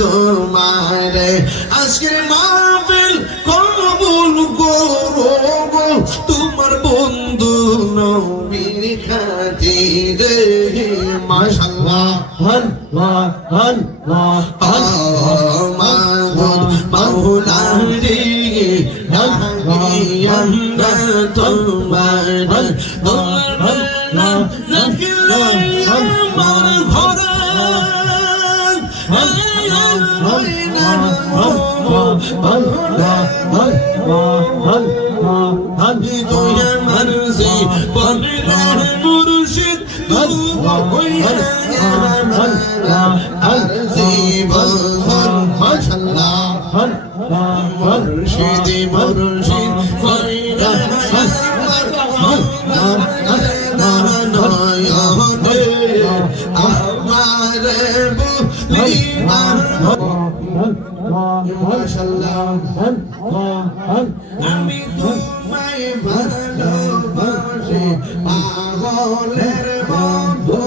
তোমার আজকের মাহফিল কবুল করো গো তোমার বন্ধু নবীর খাতিরে মাশাআল্লাহ আল্লাহ আল্লাহ আল্লাহ মাওলা রে আমরা তোমার নাম রাখলে আমার ঘরে মুর্শিদ আমি তোমায় ভালোবাসি পাগলের বন্ধু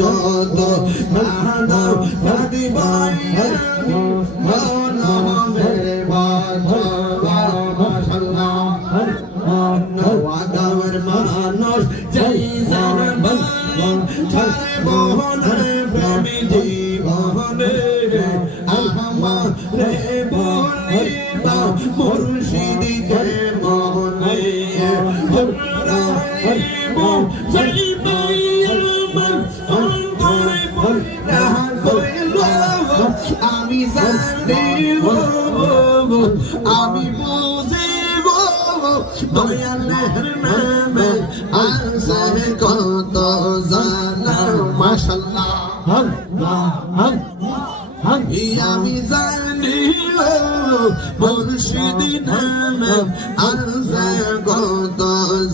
যত মানব দাদি ভাই মনমের মাশাআল্লাহ নওয়াদার মানুষ জয় জানবান ছয় মোহনের প্রেমী জীবনে আমারে বলিবা মুর্শিদকে মনে হরাইব যাইবাই আমার অন্তরে বলা কইল আমি জানিব আমি বুঝিব দয়ালের নামে আছে কত জানা মাশাআল্লাহ আমি জানি মুর্শিদ নামে আছে কত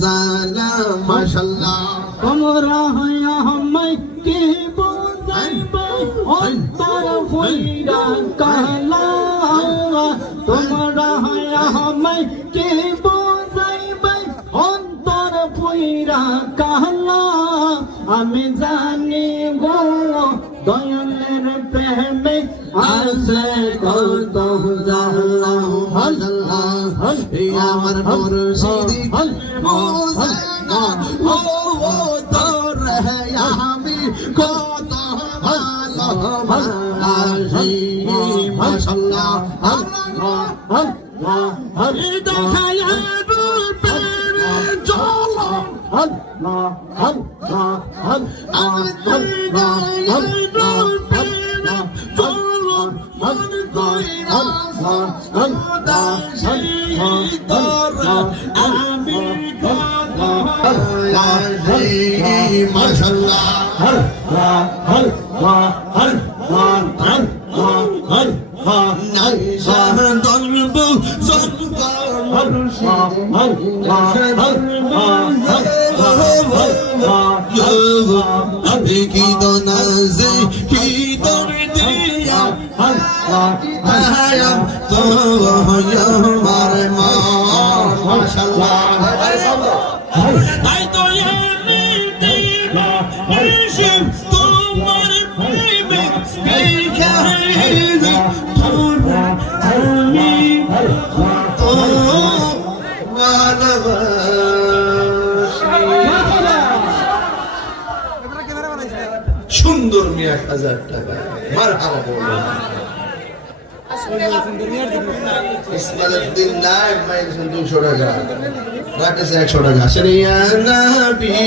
জানা মাশাআল্লাহ তোমরা হইয়া আমায় কে বুঝাইবে অন্তর হইরা কালা তোমরা হইয়া আমায় কে বুঝাইবে অন্তর হইরা কালা আমি জানি গো দয়ালের প্রেমে আছে কত জালা আল্লাহ আমার মুর্শিদ মোজানা ও তোর আমি কত ভালোবাসি মাশাআল্লাহ আল্লাহ আল্লাহ দেখায়া রূপের জ্বালা আল্লাহ আল্লাহ কি দনাজে কি দর দিয়া আয়াম তো আমার মা মাশাআল্লাহ তাই তো আমি দিবা মুর্শিদ তোমার প্রেমে এই খাইজি তোরা আমি তো সুন্দর মিয়া 1000 টাকা মারহাবা বলুন ইসমাইলউদ্দিন নায়েব মাইন 200 টাকা রাকেশ 100 টাকা শরিয়া নবী